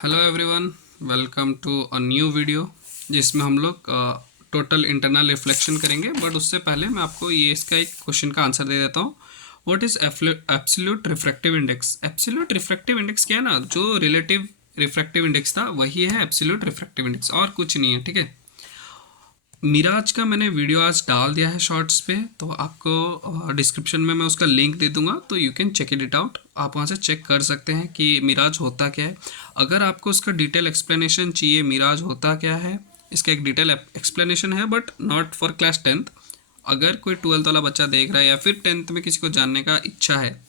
Hello everyone, welcome to a new video जिसमें हम लोग टोटल इंटरनल रिफ्लेक्शन करेंगे। बट उससे पहले मैं आपको ये इसका एक क्वेश्चन का आंसर दे देता हूँ। What is absolute refractive index? Absolute refractive index क्या है ना, जो रिलेटिव रिफ्रैक्टिव इंडेक्स था वही है एब्सोल्यूट रिफ्रैक्टिव इंडेक्स, और कुछ नहीं है। ठीक है, मिराज का मैंने वीडियो आज डाल दिया है शॉर्ट्स पे, तो आपको डिस्क्रिप्शन में मैं उसका लिंक दे दूंगा, तो you can check it out. आप वहाँ से चेक कर सकते हैं कि मिराज होता क्या है। अगर आपको उसका डिटेल एक्सप्लेनेशन चाहिए मिराज होता क्या है, इसका एक डिटेल एक्सप्लेनेशन है, but not for class 10th। अगर कोई 12th वाला बच्चा देख रहा है या फिर 10th में किसी को जानने का इच्छा है,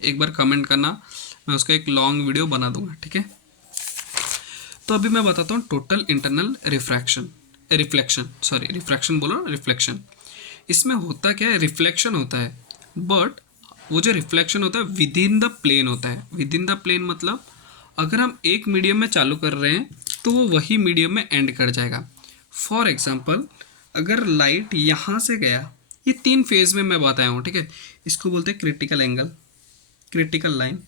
एक बार कमेंट करना, मैं उसका एक लॉन्ग वीडियो बना दूंगा। ठीक है, तो अभी मैं बताता हूँ total internal reflection, sorry refraction बोलो, रिफ्लेक्शन। इसमें होता क्या है, रिफ्लेक्शन होता है, बट वो जो रिफ्लेक्शन होता है विद इन द प्लेन होता है। विद इन द प्लेन मतलब अगर हम एक मीडियम में चालू कर रहे हैं तो वो वही मीडियम में एंड कर जाएगा। फॉर एग्जाम्पल, अगर लाइट यहाँ से गया, ये 3 फेज में मैं बताया हूँ। ठीक है, इसको बोलते हैं क्रिटिकल एंगल, क्रिटिकल लाइन,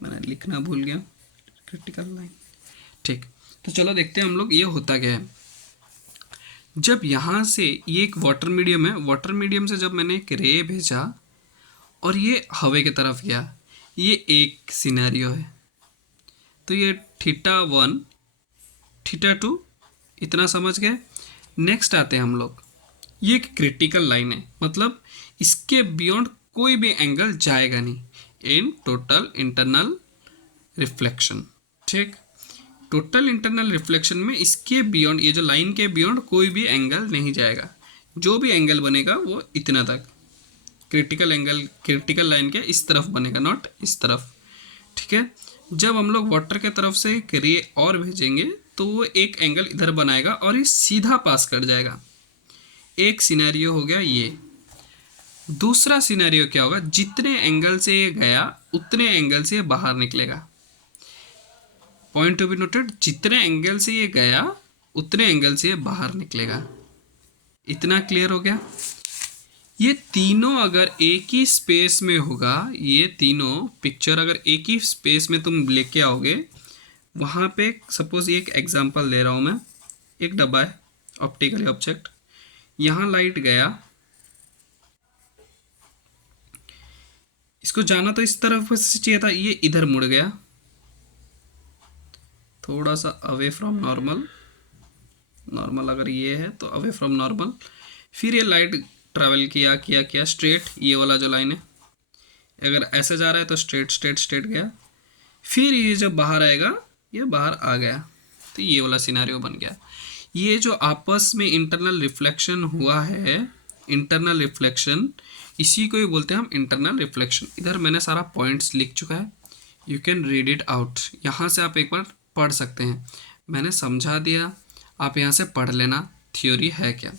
मैंने लिखना भूल गया, क्रिटिकल लाइन। ठीक, तो चलो देखते हैं हम लोग ये होता क्या है। जब यहाँ से ये एक वाटर मीडियम है, वाटर मीडियम से जब मैंने एक रे भेजा और ये हवा की तरफ गया, ये एक सिनेरियो है। तो ये थीटा 1 थीटा 2 इतना समझ गए। नेक्स्ट आते हैं हम लोग, ये एक क्रिटिकल लाइन है, मतलब इसके बियॉन्ड कोई भी एंगल जाएगा नहीं इन टोटल इंटरनल रिफ्लेक्शन। ठीक, टोटल इंटरनल रिफ्लेक्शन में इसके बियॉन्ड, ये जो लाइन के बियॉन्ड कोई भी एंगल नहीं जाएगा। जो भी एंगल बनेगा वो इतना तक, क्रिटिकल एंगल क्रिटिकल लाइन के इस तरफ बनेगा, नॉट इस तरफ। ठीक है, जब हम लोग वाटर के तरफ से एक रे और भेजेंगे तो वो एक एंगल इधर बनाएगा और ये सीधा पास कर जाएगा। एक सिनेरियो हो गया ये। दूसरा सिनेरियो क्या होगा, जितने एंगल से ये गया उतने एंगल से ये बाहर निकलेगा। पॉइंट टू बी नोटेड, जितने एंगल से ये गया उतने एंगल से ये बाहर निकलेगा। इतना क्लियर हो गया। ये तीनों अगर एक ही स्पेस में होगा, ये तीनों पिक्चर अगर एक ही स्पेस में तुम लेके आओगे, वहाँ पे सपोज एक एग्जांपल दे रहा हूँ मैं, एक डब्बा है ऑप्टिकली ऑब्जेक्ट, यहाँ लाइट गया, इसको जाना तो इस तरफ से चाहिए था, ये इधर मुड़ गया, थोड़ा सा अवे फ्रॉम नॉर्मल, नॉर्मल अगर ये है तो अवे फ्रॉम नॉर्मल। फिर ये लाइट ट्रैवल किया किया किया स्ट्रेट, ये वाला जो लाइन है अगर ऐसे जा रहा है तो स्ट्रेट स्ट्रेट स्ट्रेट गया। फिर ये जब बाहर आएगा, ये बाहर आ गया, तो ये वाला सिनेरियो बन गया। ये जो आपस में इंटरनल रिफ्लेक्शन हुआ है, इंटरनल रिफ्लेक्शन, इसी को ही बोलते हैं हम इंटरनल रिफ्लेक्शन। इधर मैंने सारा पॉइंट्स लिख चुका है, you can read it out. यहाँ से आप एक बार पढ़ सकते हैं, मैंने समझा दिया, आप यहाँ से पढ़ लेना थ्योरी है क्या।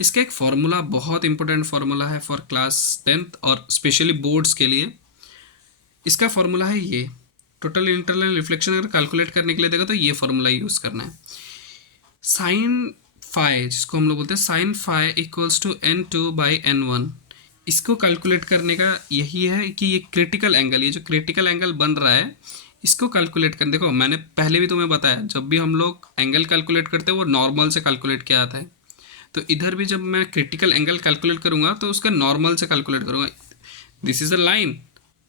इसका एक फार्मूला, बहुत इंपॉर्टेंट फार्मूला है फॉर क्लास 10th और स्पेशली बोर्ड्स के लिए। इसका फार्मूला है ये, टोटल इंटरनल रिफ्लेक्शन अगर कैलकुलेट करने के लिए देगा तो ये फार्मूला यूज़ करना है। साइन फाई, जिसको हम लोग बोलते हैं sine phi equals to n2/n1, इसको कैलकुलेट करने का यही है कि ये क्रिटिकल एंगल, ये जो क्रिटिकल एंगल बन रहा है इसको कैलकुलेट कर। देखो मैंने पहले भी तुम्हें बताया, जब भी हम लोग एंगल कैलकुलेट करते हैं वो नॉर्मल से कैलकुलेट किया जाता है। तो इधर भी जब मैं क्रिटिकल एंगल कैलकुलेट करूँगा तो उसका नॉर्मल से कैलकुलेट करूँगा। This is a line,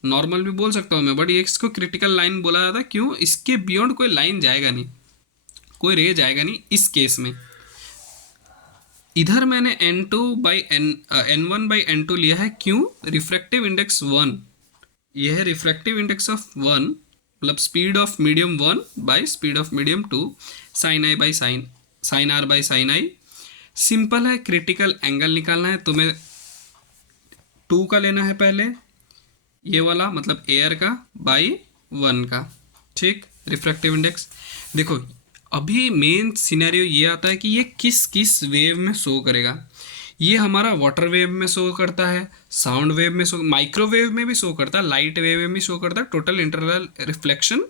normal भी बोल सकता हूँ मैं, बट ये इसको क्रिटिकल लाइन बोला जाता है। क्यों? इसके बियॉन्ड कोई लाइन जाएगा नहीं, कोई रे जाएगा नहीं इस केस में। इधर मैंने n1/n2 लिया है, क्यों? रिफ्रैक्टिव इंडेक्स 1, यह है रिफ्रैक्टिव इंडेक्स ऑफ 1, मतलब speed of medium 1 by speed of medium 2, sine i by sine r by sine i. Simple है, क्रिटिकल एंगल निकालना है तुम्हें, 2 का लेना है पहले, ये वाला मतलब एयर का, बाई 1 का। ठीक, रिफ्रैक्टिव इंडेक्स। देखो अभी मेन सिनेरियो ये आता है कि ये किस किस वेव में शो करेगा। ये हमारा वाटर वेव में शो करता है, साउंड वेव में शो, माइक्रोवेव में भी शो करता है, लाइट वेव में भी शो करता है। टोटल इंटरनल रिफ्लेक्शन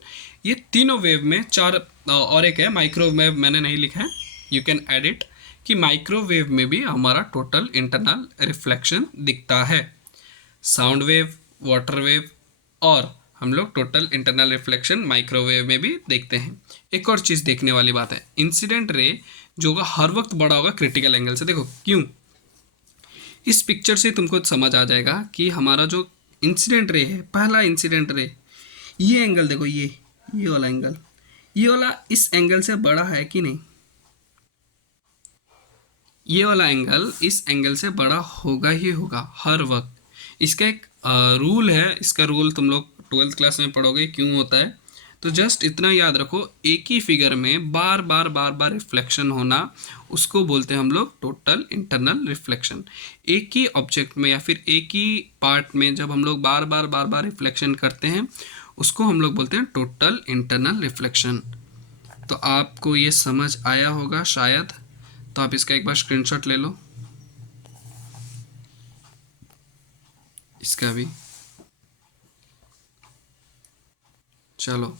ये तीनों वेव में, 4 और एक है माइक्रोवेव, मैंने नहीं लिखा है, यू कैन एड इट, कि माइक्रोवेव में भी हमारा टोटल इंटरनल रिफ्लेक्शन दिखता है। साउंड वेव, वाटर वेव और हम लोग टोटल इंटरनल रिफ्लेक्शन माइक्रोवेव में भी देखते हैं। एक और चीज़ देखने वाली बात है, इंसिडेंट रे जो होगा हर वक्त बड़ा होगा क्रिटिकल एंगल से। देखो क्यों, इस पिक्चर से तुमको समझ आ जाएगा कि हमारा जो इंसिडेंट रे है, पहला इंसिडेंट रे, ये एंगल देखो, ये वाला एंगल, ये वाला इस एंगल से बड़ा है कि नहीं, ये वाला एंगल इस एंगल से बड़ा होगा ही होगा हर वक्त। इसका एक रूल है, इसका रूल तुम लोग 12th क्लास में पढ़ोगे क्यों होता है। तो जस्ट इतना याद रखो, एक ही फिगर में बार बार रिफ्लेक्शन होना, उसको बोलते हैं हम लोग टोटल इंटरनल रिफ्लेक्शन। एक ही ऑब्जेक्ट में या फिर एक ही पार्ट में जब हम लोग बार बार रिफ्लेक्शन करते हैं, उसको हम लोग बोलते हैं टोटल इंटरनल रिफ्लेक्शन। तो आपको ये समझ आया होगा शायद, तो आप इसका एक बार स्क्रीनशॉट ले लो, इसका भी। चलो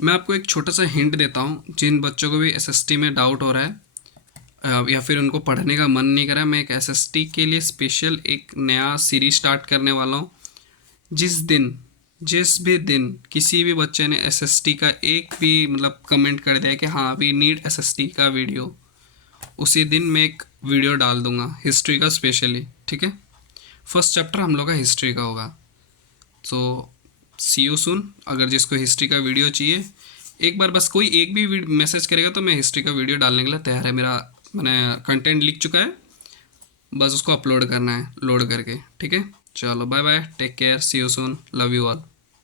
मैं आपको एक छोटा सा हिंट देता हूँ, जिन बच्चों को भी एसएसटी में डाउट हो रहा है या फिर उनको पढ़ने का मन नहीं कर रहा है, मैं एक एसएसटी के लिए स्पेशल एक नया सीरीज स्टार्ट करने वाला हूँ। जिस भी दिन किसी भी बच्चे ने एसएसटी का एक भी मतलब कमेंट कर दिया कि हाँ वी नीड एसएसटी का वीडियो, उसी दिन मैं एक वीडियो डाल दूंगा हिस्ट्री का स्पेशली, ठीक है। फर्स्ट चैप्टर हम लोग का हिस्ट्री का होगा। सो सी यू सून। अगर जिसको हिस्ट्री का वीडियो चाहिए, एक बार बस कोई एक भी मैसेज करेगा तो मैं हिस्ट्री का वीडियो डालने के लिए तैयार है। मैंने कंटेंट लिख चुका है, बस उसको अपलोड करना है लोड करके, ठीक है। चलो bye bye, take care, see you soon, love you all.